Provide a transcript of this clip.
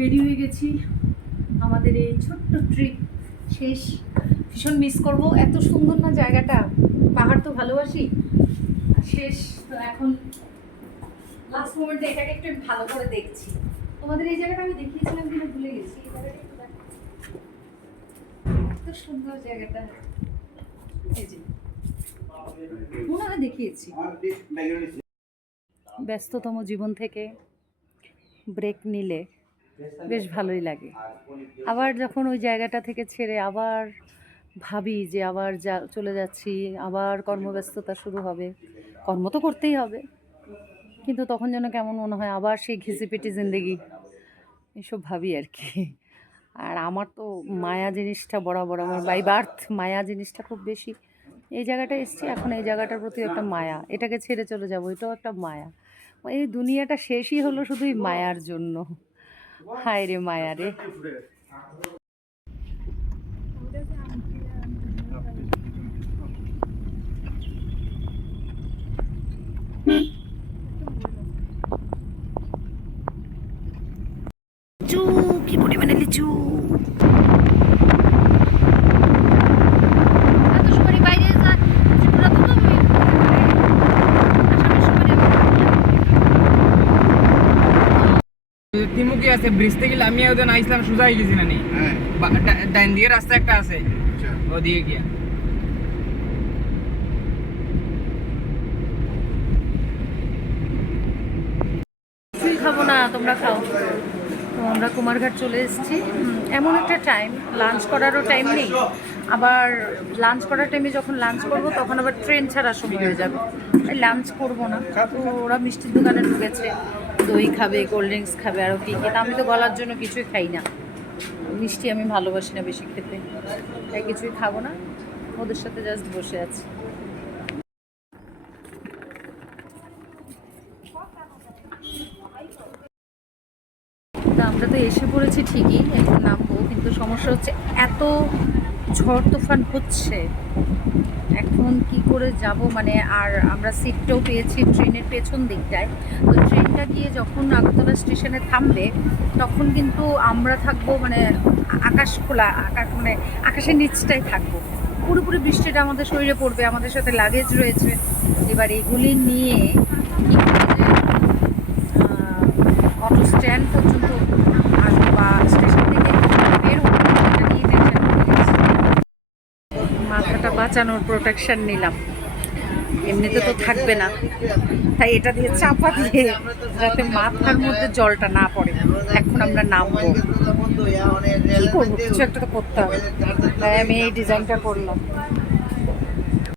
Ready হয়ে গেছি আমাদের এই ছোট্ট ট্রিপ শেষ। ভীষণ মিস করব, এত সুন্দর না জায়গাটা, পাহাড় তো ভালোবাসি। আর শেষ তো এখন লাস্ট মোমেন্টে এটাকে একটু ভালো করে দেখছি। তোমাদের এই জায়গাটা আমি দেখিয়েছিলাম কিনা ভুলে গেছি। এই জায়গাটা একটু দেখো, এত সুন্দর জায়গাটা। এই যে মনে হয় দেখিয়েছি। ব্যস্ততম জীবন থেকে ব্রেক নিলে বেশ ভালোই লাগে। আবার যখন ওই জায়গাটা থেকে ছেড়ে আবার ভাবি যে আবার চলে যাচ্ছি, আবার কর্মব্যস্ততা শুরু হবে। কর্ম তো করতেই হবে, কিন্তু তখন যেন কেমন মনে হয় আবার সেই ঘিসিপিটি জিন্দেগি, এসব ভাবি আর কি। আর আমার তো মায়া জিনিসটা বরাবর, আমার বাই বার্থ মায়া জিনিসটা খুব বেশি। এই জায়গাটা এসছি, এখন এই জায়গাটার প্রতি একটা মায়া, এটাকে ছেড়ে চলে যাবো, এটাও একটা মায়া। এই দুনিয়াটা শেষই হলো শুধুই মায়ার জন্য। হায় রে মায়া রে। লিচু, কি পরিমাণে লিচু! তিমুকি আছে, ব্রিজ থেকে নামিয়ে ওদের আইসলাম, সোজা হয়ে গেছি নানি। ডাইন দিকে রাস্তা একটা আছে, ওদিকে গিয়া কিছুই খাবো না, তোমরা খাও। তো আমরা কুমারঘাট চলে এসেছি। এমন একটা টাইম, লাঞ্চ করারও টাইম নেই। আবার লাঞ্চ করার টাইমে যখন লাঞ্চ করবো তখন আবার ট্রেন ছাড়ার সময় হয়ে যাবে, তাই লাঞ্চ করবো না। তো ওরা মিষ্টির দোকানে ঢুকেছে, দই খাবে, কোল্ড ড্রিঙ্কস খাবে, আরও কী কী। আমি তো গলার জন্য কিছুই খাই না, মিষ্টি আমি ভালোবাসি না বেশি খেতে, তাই কিছুই খাবো না। ওদের সাথে জাস্ট বসে আছি। তা আমরা তো এসে পড়েছি ঠিকই, এখন নামবো, কিন্তু সমস্যা হচ্ছে এত ঝড় তুফান হচ্ছে, এখন কি করে যাব মানে। আর আমরা সিটটাও পেয়েছি ট্রেনের পেছন দিকটায়। তো ট্রেনটা গিয়ে যখন আগরতলা স্টেশনে থামবে তখন কিন্তু আমরা থাকবো মানে আকাশ খোলা, আকাশ মানে আকাশের নিচটাই থাকবো। পুরোপুরি বৃষ্টিটা আমাদের শরীরে পড়বে, আমাদের সাথে লাগেজ রয়েছে। এবার এগুলি নিয়ে কী করে যে অটো স্ট্যান্ড পর্যন্ত আসবো বা স্টেশন থেকে বের হবো, সেটা নিয়ে টেনশন নিয়েছি। মাথাটা বাঁচানোর প্রোটেকশন নিলাম, এমনিতে তো থাকবে না, তাই এটা দিয়ে চাপা দিয়ে যাতে মাথার মধ্যে জলটা না পড়ে। এখন আমরা নামবো, কি করবো, কিছু একটা তো করতে হবে, তাই আমি এই ডিজাইনটা করলাম।